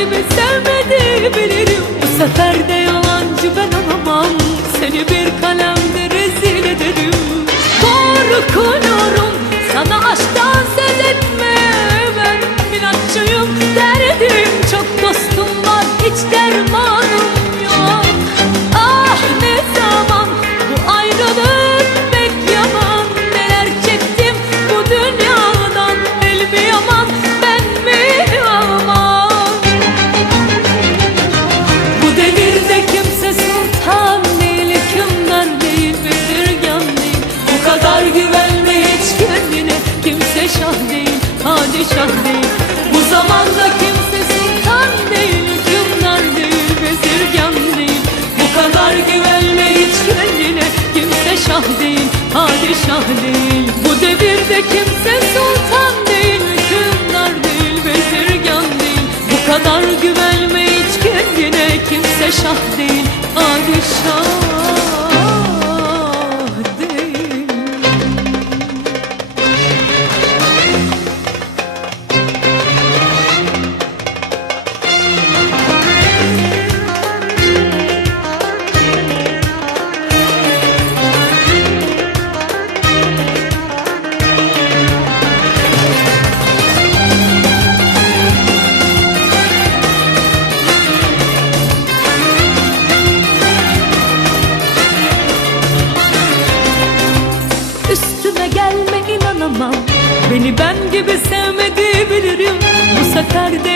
gibi sevmedi padişah değil Bu zamanda kimse sultan değil Hükümdar değil bezirgan değil Bu kadar güvenme hiç kendine Kimse şah değil padişah değil. Bu devirde kimse sultan değil Hükümdar değil bezirgan değil. Bu kadar güvenme hiç kendine Kimse şah değil padişah Beni ben gibi sevmedi bilirim. Bu sefer de